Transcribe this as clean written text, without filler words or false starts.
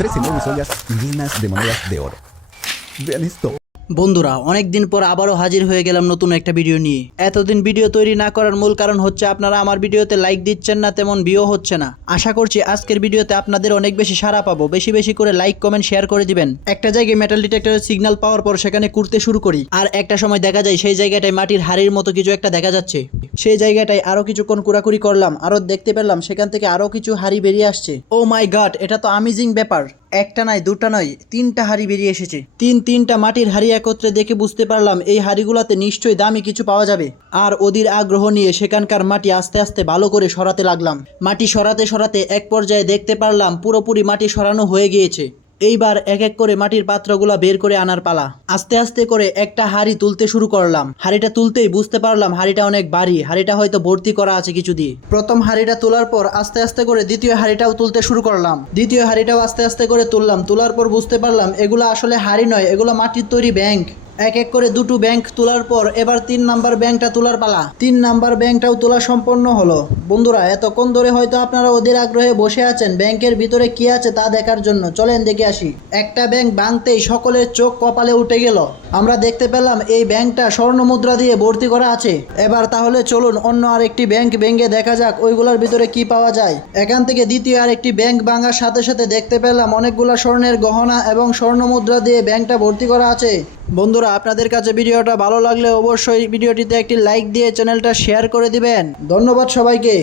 3 enormes ollas llenas de monedas de oro. Vean esto. বন্ধুরা অনেকদিন পর আবারও হাজির হয়ে গেলাম নতুন একটা ভিডিও নিয়ে। এতদিন ভিডিও তৈরি না করার মূল কারণ হচ্ছে আপনারা আমার ভিডিওতে লাইক দিচ্ছেন না, তেমন ভিউ হচ্ছে না। আশা করছি আজকের ভিডিওতে আপনাদের অনেক বেশি সাড়া পাবো। বেশি বেশি করে লাইক কমেন্ট শেয়ার করে দিবেন। একটা জায়গায় মেটাল ডিটেক্টরের সিগন্যাল পাওয়ার পর সেখানে কুড়তে শুরু করি, আর একটা সময় দেখা যায় সেই জায়গাটায় মাটির হাড়ির মতো কিছু একটা দেখা যাচ্ছে। সেই জায়গাটায় আরো কিছুক্ষণ কুড়াকুড়ি করলাম, আরো দেখতে পেলাম সেখান থেকে আরো কিছু হাড়ি বেরিয়ে আসছে। ও মাই গড, এটা তো অ্যামেজিং ব্যাপার। একটা নয়, দুটা নয়, তিনটা হাড়ি বেরিয়ে এসেছে। তিনটা মাটির হাড়ি একত্রে দেখে বুঝতে পারলাম এই হাড়িগুলোতে নিশ্চয়ই দামি কিছু পাওয়া যাবে। আর ওদের আগ্রহ নিয়ে সেখানকার মাটি আস্তে আস্তে ভালো করে সরাতে লাগলাম। মাটি সরাতে সরাতে এক পর্যায়ে দেখতে পারলাম পুরোপুরি মাটি সরানো হয়ে গিয়েছে। এইবার এক এক করে মাটির পাত্রগুলা বের করে আনার পালা। আস্তে আস্তে করে একটা হাড়ি তুলতে শুরু করলাম। হাড়িটা তুলতেই বুঝতে পারলাম হাড়িটা অনেক ভারী, হাড়িটা হয়তো ভর্তি করা আছে কিছু দিয়ে। প্রথম হাড়িটা তোলার পর আস্তে আস্তে করে দ্বিতীয় হাড়িটাও তুলতে শুরু করলাম। দ্বিতীয় হাড়িটাও আস্তে আস্তে করে তুললাম। তোলার পর বুঝতে পারলাম এগুলো আসলে হাড়ি নয়, এগুলো মাটির তৈরি ব্যাংক। এক এক করে দুটো ব্যাংক তোলার পর এবার 3 নাম্বার ব্যাংকটা তোলার পালা। 3 নাম্বার ব্যাংকটাও তোলা সম্পন্ন হলো। বন্ধুরা এতক্ষণ ধরে হয়তো আপনারা ওদের আগ্রহে বসে আছেন ব্যাংকের ভিতরে কি আছে তা দেখার জন্য। চলেন দেখে আসি। একটা ব্যাংক ভাঙতেই সকলের চোখ কপালে উঠে গেল। আমরা দেখতে পেলাম এই ব্যাংকটা স্বর্ণ মুদ্রা দিয়ে ভর্তি করা আছে। এবার তাহলে চলুন অন্য আরেকটি ব্যাংক ভেঙে দেখা যাক ওইগুলোর ভিতরে কি পাওয়া যায়। এখান থেকে দ্বিতীয় আরেকটি ব্যাংক ভাঙার সাথে সাথে দেখতে পেলাম অনেকগুলা স্বর্ণের গহনা এবং স্বর্ণ মুদ্রা দিয়ে ব্যাংকটা ভর্তি করা আছে। বন্ধুরা আপনাদের কাছে ভিডিওটা ভালো লাগলে অবশ্যই ভিডিওটিতে একটি লাইক দিয়ে চ্যানেলটা শেয়ার করে দিবেন। ধন্যবাদ সবাইকে।